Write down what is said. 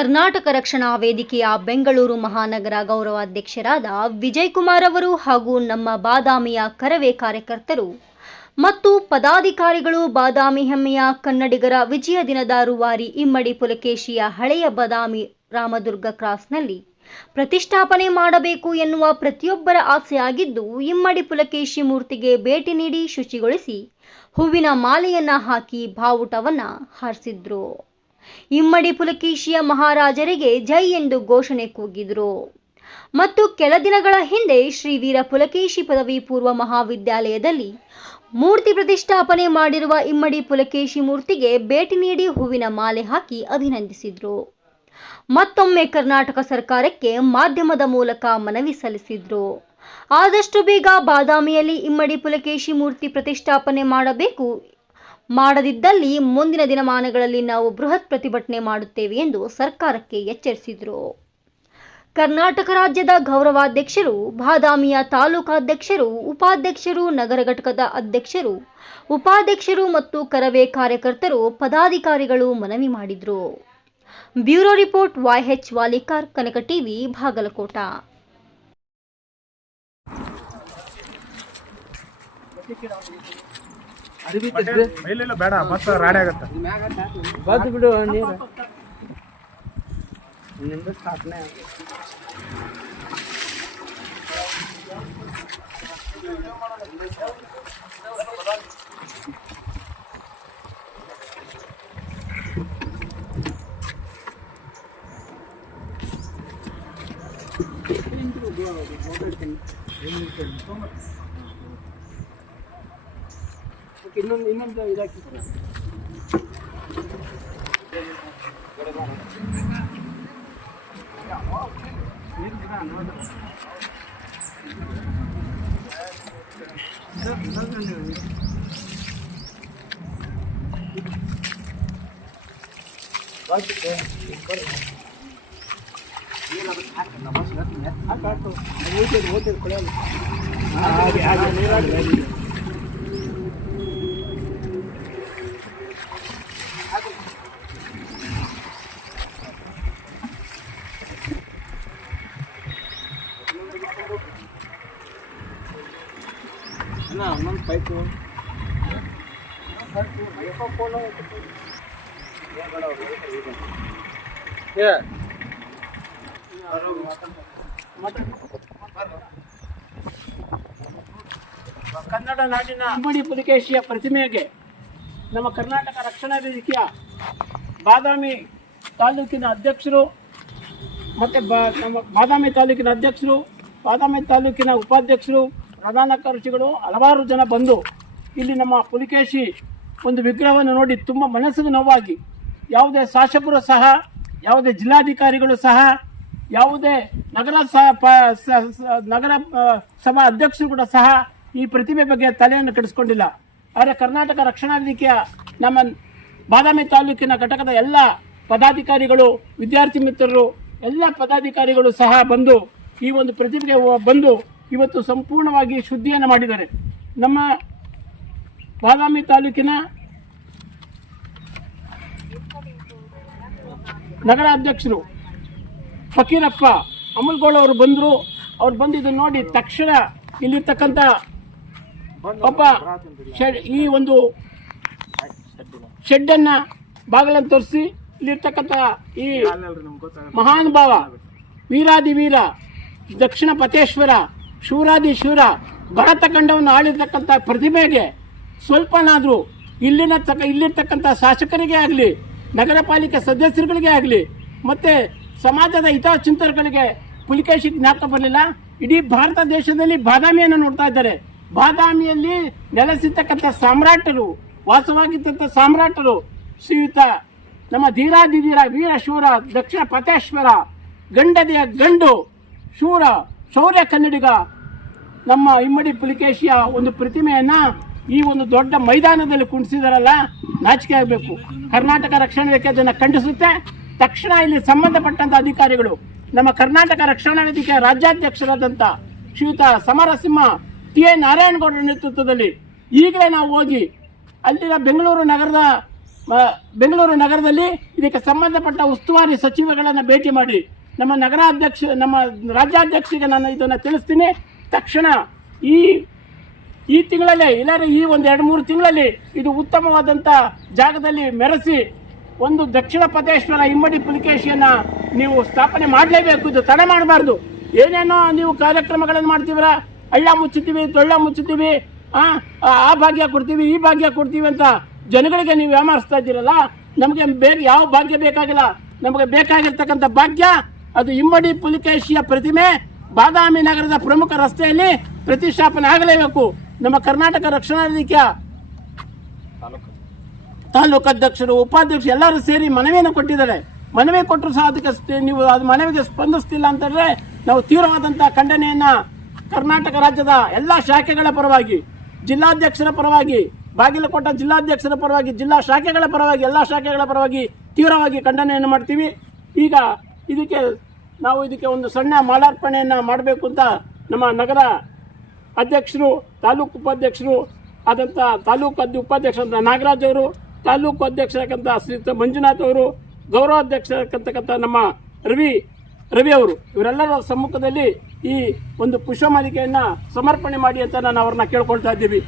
ಕರ್ನಾಟಕ ರಕ್ಷಣಾ ವೇದಿಕೆಯ ಬೆಂಗಳೂರು ಮಹಾನಗರ ಗೌರವಾಧ್ಯಕ್ಷರಾದ ವಿಜಯ್ ಕುಮಾರ್ ಅವರು ಹಾಗೂ ನಮ್ಮ ಬಾದಾಮಿಯ ಕರವೇ ಕಾರ್ಯಕರ್ತರು ಮತ್ತು ಪದಾಧಿಕಾರಿಗಳು ಬಾದಾಮಿ ಹೆಮ್ಮೆಯ ಕನ್ನಡಿಗರ ವಿಜಯ ದಿನದ ರೂವಾರಿ ಇಮ್ಮಡಿ ಪುಲಕೇಶಿಯ ಹಳೆಯ ಬಾದಾಮಿ ರಾಮದುರ್ಗ ಕ್ರಾಸ್ನಲ್ಲಿ ಪ್ರತಿಷ್ಠಾಪನೆ ಮಾಡಬೇಕು ಎನ್ನುವ ಪ್ರತಿಯೊಬ್ಬರ ಆಸೆಯಾಗಿದ್ದು ಇಮ್ಮಡಿ ಪುಲಕೇಶಿ ಮೂರ್ತಿಗೆ ಭೇಟಿ ನೀಡಿ ಶುಚಿಗೊಳಿಸಿ ಹೂವಿನ ಮಾಲೆಯನ್ನ ಹಾಕಿ ಬಾವುಟವನ್ನ ಹಾರಿಸಿದ್ರು. ಇಮ್ಮಡಿ ಪುಲಕೇಶಿಯ ಮಹಾರಾಜರಿಗೆ ಜೈ ಎಂದು ಘೋಷಣೆ ಕೂಗಿದರು. ಮತ್ತು ಕೆಲ ದಿನಗಳ ಹಿಂದೆ ಶ್ರೀ ವೀರ ಪುಲಕೇಶಿ ಪದವಿ ಪೂರ್ವ ಮಹಾವಿದ್ಯಾಲಯದಲ್ಲಿ ಮೂರ್ತಿ ಪ್ರತಿಷ್ಠಾಪನೆ ಮಾಡಿರುವ ಇಮ್ಮಡಿ ಪುಲಕೇಶಿ ಮೂರ್ತಿಗೆ ಭೇಟಿ ನೀಡಿ ಹೂವಿನ ಮಾಲೆ ಹಾಕಿ ಅಭಿನಂದಿಸಿದ್ರು. ಮತ್ತೊಮ್ಮೆ ಕರ್ನಾಟಕ ಸರ್ಕಾರಕ್ಕೆ ಮಾಧ್ಯಮದ ಮೂಲಕ ಮನವಿ ಸಲ್ಲಿಸಿದ್ರು. ಆದಷ್ಟು ಬೇಗ ಬಾದಾಮಿಯಲ್ಲಿ ಇಮ್ಮಡಿ ಪುಲಕೇಶಿ ಮೂರ್ತಿ ಪ್ರತಿಷ್ಠಾಪನೆ ಮಾಡಬೇಕು ಮಾಡದಿದ್ದಲ್ಲಿ ಮುಂದಿನ ದಿನಮಾನಗಳಲ್ಲಿ ನಾವು ಬೃಹತ್ ಪ್ರತಿಭಟನೆ ಮಾಡುತ್ತೇವೆ ಎಂದು ಸರ್ಕಾರಕ್ಕೆ ಎಚ್ಚರಿಸಿದರು. ಕರ್ನಾಟಕ ರಾಜ್ಯದ ಗೌರವಾಧ್ಯಕ್ಷರು, ಬಾದಾಮಿಯ ತಾಲೂಕಾಧ್ಯಕ್ಷರು, ಉಪಾಧ್ಯಕ್ಷರು, ನಗರ ಘಟಕದ ಅಧ್ಯಕ್ಷರು, ಉಪಾಧ್ಯಕ್ಷರು ಮತ್ತು ಕರವೇ ಕಾರ್ಯಕರ್ತರು, ಪದಾಧಿಕಾರಿಗಳು ಮನವಿ ಮಾಡಿದರು. Bureau report YH Valikar, Kanaka TV, Bagalkot. ಮೇಲಿಲ್ಲ ಬೇಡ ಮತ್ತೆ ರಾಡಿ ಆಗತ್ತ ಬದ್ ಬಿಡು ನೀರು ನಿಂದ ಸ್ಥಾಪನೆ ಇನ್ನೊಂದು ಇನ್ನೊಂದು ಕನ್ನಡ ನಾಡಿನ ಅಂಬಡಿ ಪುಲಿಕೇಶಿಯ ಪ್ರತಿಮೆಗೆ ನಮ್ಮ ಕರ್ನಾಟಕ ರಕ್ಷಣಾ ವೇದಿಕೆಯ ಬಾದಾಮಿ ತಾಲೂಕಿನ ಅಧ್ಯಕ್ಷರು ಮತ್ತು ನಮ್ಮ ಬಾದಾಮಿ ತಾಲೂಕಿನ ಅಧ್ಯಕ್ಷರು, ಬಾದಾಮಿ ತಾಲೂಕಿನ ಉಪಾಧ್ಯಕ್ಷರು ಪ್ರಧಾನ ಕಾರ್ಯದರ್ಶಿಗಳು ಹಲವಾರು ಜನ ಬಂದು ಇಲ್ಲಿ ನಮ್ಮ ಪುಲಿಕೇಶಿ ಒಂದು ವಿಗ್ರಹವನ್ನು ನೋಡಿ ತುಂಬ ಮನಸ್ಸಿಗೆ ನೋವಾಗಿ, ಯಾವುದೇ ಶಾಸಕರು ಸಹ, ಯಾವುದೇ ಜಿಲ್ಲಾಧಿಕಾರಿಗಳು ಸಹ, ಯಾವುದೇ ನಗರ ನಗರ ಸಭಾ ಅಧ್ಯಕ್ಷರು ಕೂಡ ಸಹ ಈ ಪ್ರತಿಮೆ ಬಗ್ಗೆ ತಲೆಯನ್ನು ಕೆಡಿಸ್ಕೊಂಡಿಲ್ಲ. ಆದರೆ ಕರ್ನಾಟಕ ರಕ್ಷಣಾ ನಮ್ಮ ಬಾದಾಮಿ ತಾಲೂಕಿನ ಘಟಕದ ಎಲ್ಲ ಪದಾಧಿಕಾರಿಗಳು, ವಿದ್ಯಾರ್ಥಿ ಮಿತ್ರರು, ಎಲ್ಲ ಪದಾಧಿಕಾರಿಗಳು ಸಹ ಬಂದು ಈ ಒಂದು ಪ್ರತಿಮೆಗೆ ಬಂದು ಇವತ್ತು ಸಂಪೂರ್ಣವಾಗಿ ಶುದ್ಧಿಯನ್ನು ಮಾಡಿದ್ದಾರೆ. ನಮ್ಮ ಬಾದಾಮಿ ತಾಲೂಕಿನ ನಗರ ಅಧ್ಯಕ್ಷರು ಫಕೀರಪ್ಪ ಅಮಲ್ಗೋಳ ಅವರು ಬಂದರು. ಅವ್ರು ಬಂದಿದ್ದು ನೋಡಿ ತಕ್ಷಣ ಇಲ್ಲಿರ್ತಕ್ಕಂಥ ಒಬ್ಬ ಶೆಡ್ ಈ ಒಂದು ಶೆಡ್ಡನ್ನು ಬಾಗಿಲನ್ನು ತೋರಿಸಿ ಇಲ್ಲಿರ್ತಕ್ಕಂಥ ಈ ಮಹಾನುಭಾವ ವೀರಾದಿ ವೀರ ದಕ್ಷಿಣ ಪತೇಶ್ವರ ಶೂರಾದಿ ಶೂರ ಭರತ ಖಂಡವನ್ನು ಆಳಿರ್ತಕ್ಕಂಥ ಪ್ರತಿಭೆಗೆ ಸ್ವಲ್ಪನಾದರೂ ಇಲ್ಲಿನ ತಕ್ಕ, ಇಲ್ಲಿರ್ತಕ್ಕಂಥ ಶಾಸಕರಿಗೆ ಆಗಲಿ ನಗರ ಪಾಲಿಕೆ ಸದಸ್ಯರುಗಳಿಗೆ ಆಗಲಿ, ಮತ್ತು ಸಮಾಜದ ಹಿತಚಿಂತಕರಿಗೆ ಪುಲಿಕೇಶಿ ಜ್ಞಾಪಕ ಬರಲಿಲ್ಲ. ಇಡೀ ಭಾರತ ದೇಶದಲ್ಲಿ ಬಾದಾಮಿಯನ್ನು ನೋಡ್ತಾ ಇದ್ದಾರೆ. ಬಾದಾಮಿಯಲ್ಲಿ ನೆಲೆಸಿರ್ತಕ್ಕಂಥ ಸಾಮ್ರಾಟರು ವಾಸವಾಗಿದ್ದಂಥ ಸಾಮ್ರಾಟರು, ಶ್ರೀಯುತ ನಮ್ಮ ಧೀರಾದಿಧೀರ ವೀರ ಶೂರ ದಕ್ಷಿಣ ಪತೇಶ್ವರ ಗಂಡದೆಯ ಗಂಡು, ಶೂರ ಶೌರ್ಯ ಕನ್ನಡಿಗ ನಮ್ಮ ಇಮ್ಮಡಿ ಪುಲಿಕೇಶಿಯ ಒಂದು ಪ್ರತಿಮೆಯನ್ನು ಈ ಒಂದು ದೊಡ್ಡ ಮೈದಾನದಲ್ಲಿ ಕುಣಿಸಿದಾರಲ್ಲ ನಾಚಿಕೆ ಆಗಬೇಕು. ಕರ್ನಾಟಕ ರಕ್ಷಣಾ ವೇದಿಕೆ ಅದನ್ನು ಖಂಡಿಸುತ್ತೆ. ತಕ್ಷಣ ಇಲ್ಲಿ ಸಂಬಂಧಪಟ್ಟಂಥ ಅಧಿಕಾರಿಗಳು, ನಮ್ಮ ಕರ್ನಾಟಕ ರಕ್ಷಣಾ ವೇದಿಕೆಯ ರಾಜ್ಯಾಧ್ಯಕ್ಷರಾದಂಥ ಶ್ರೀಯುತ ಸಮರಸಿಂಹ ಟಿ ಎ ನಾರಾಯಣಗೌಡರ ನೇತೃತ್ವದಲ್ಲಿ ಈಗಲೇ ನಾವು ಹೋಗಿ ಅಲ್ಲಿನ ಬೆಂಗಳೂರು ನಗರದ ಬೆಂಗಳೂರು ನಗರದಲ್ಲಿ ಇದಕ್ಕೆ ಸಂಬಂಧಪಟ್ಟ ಉಸ್ತುವಾರಿ ಸಚಿವಗಳನ್ನು ಭೇಟಿ ಮಾಡಿ ನಮ್ಮ ನಗರಾಧ್ಯಕ್ಷ ನಮ್ಮ ರಾಜ್ಯಾಧ್ಯಕ್ಷರಿಗೆ ನಾನು ಇದನ್ನು ತಿಳಿಸ್ತೀನಿ. ತಕ್ಷಣ ಈ ಈ ತಿಂಗಳಲ್ಲೇ ಇಲ್ಲಾರೆ ಈ ಒಂದು ಎರಡು ಮೂರು ತಿಂಗಳಲ್ಲಿ ಇದು ಉತ್ತಮವಾದಂಥ ಜಾಗದಲ್ಲಿ ಮೆರೆಸಿ ಒಂದು ದಕ್ಷಿಣ ಪಥೇಶ್ವರ ಇಮ್ಮಡಿ ಪುಲಿಕೇಶಿಯನ್ನು ನೀವು ಸ್ಥಾಪನೆ ಮಾಡಲೇಬೇಕು, ಇದು ತಡೆ ಮಾಡಬಾರ್ದು. ಏನೇನೋ ನೀವು ಕಾರ್ಯಕ್ರಮಗಳನ್ನು ಮಾಡ್ತೀವರ ಹಳ್ಳ ಮುಚ್ಚುತ್ತೀವಿ, ತೊಳ್ಳ ಮುಚ್ಚುತ್ತೀವಿ, ಆ ಭಾಗ್ಯ ಕೊಡ್ತೀವಿ, ಈ ಭಾಗ್ಯ ಕೊಡ್ತೀವಿ ಅಂತ ಜನಗಳಿಗೆ ನೀವು ವ್ಯಾಮರಿಸ್ತಾ ಇದ್ದೀರಲ್ಲ, ನಮಗೆ ಬೇರೆ ಯಾವ ಭಾಗ್ಯ ಬೇಕಾಗಿಲ್ಲ, ನಮಗೆ ಬೇಕಾಗಿರ್ತಕ್ಕಂಥ ಭಾಗ್ಯ ಅದು ಇಮ್ಮಡಿ ಪುಲಿಕೇಶಿಯ ಪ್ರತಿಮೆ ಬಾದಾಮಿ ನಗರದ ಪ್ರಮುಖ ರಸ್ತೆಯಲ್ಲಿ ಪ್ರತಿಷ್ಠಾಪನೆ ಆಗಲೇಬೇಕು. ನಮ್ಮ ಕರ್ನಾಟಕ ರಕ್ಷಣಾ ವೇದಿಕೆಯ ತಾಲೂಕು ಅಧ್ಯಕ್ಷರು, ಉಪಾಧ್ಯಕ್ಷರು ಎಲ್ಲರೂ ಸೇರಿ ಮನವಿಯನ್ನು ಕೊಟ್ಟಿದ್ದಾರೆ. ಮನವಿ ಕೊಟ್ಟರು ಸಹ ಅದಕ್ಕೆ ನೀವು ಅದು ಮನವಿಗೆ ಸ್ಪಂದಿಸ್ತಿಲ್ಲ ಅಂತಂದರೆ ನಾವು ತೀವ್ರವಾದಂಥ ಖಂಡನೆಯನ್ನು ಕರ್ನಾಟಕ ರಾಜ್ಯದ ಎಲ್ಲ ಶಾಖೆಗಳ ಪರವಾಗಿ, ಜಿಲ್ಲಾಧ್ಯಕ್ಷರ ಪರವಾಗಿ, ಬಾಗಿಲಕೋಟ ಜಿಲ್ಲಾಧ್ಯಕ್ಷರ ಪರವಾಗಿ, ಜಿಲ್ಲಾ ಶಾಖೆಗಳ ಪರವಾಗಿ, ಎಲ್ಲ ಶಾಖೆಗಳ ಪರವಾಗಿ ತೀವ್ರವಾಗಿ ಖಂಡನೆಯನ್ನು ಮಾಡ್ತೀವಿ. ಈಗ ಇದಕ್ಕೆ ನಾವು ಇದಕ್ಕೆ ಒಂದು ಸಣ್ಣ ಮಾಲಾರ್ಪಣೆಯನ್ನು ಮಾಡಬೇಕು ಅಂತ ನಮ್ಮ ನಗರ ಅಧ್ಯಕ್ಷರು, ತಾಲೂಕು ಉಪಾಧ್ಯಕ್ಷರು ಆದಂಥ ತಾಲೂಕು ಅಧ್ಯ ಉಪಾಧ್ಯಕ್ಷರಂಥ ನಾಗರಾಜ್ ಅವರು, ತಾಲೂಕು ಅಧ್ಯಕ್ಷರಾದಂಥ ಶ್ರೀಯುತ ಮಂಜುನಾಥ್ ಅವರು ಗೌರವಾಧ್ಯಕ್ಷರಾಗತಕ್ಕಂಥ ನಮ್ಮ ರವಿ ರವಿ ಅವರು, ಇವರೆಲ್ಲರ ಸಮ್ಮುಖದಲ್ಲಿ ಈ ಒಂದು ಪುಷ್ಪಮಾಲಿಕೆಯನ್ನು ಸಮರ್ಪಣೆ ಮಾಡಿ ಅಂತ ನಾನು ಅವ್ರನ್ನ ಕೇಳ್ಕೊಳ್ತಾ ಇದ್ದೀವಿ.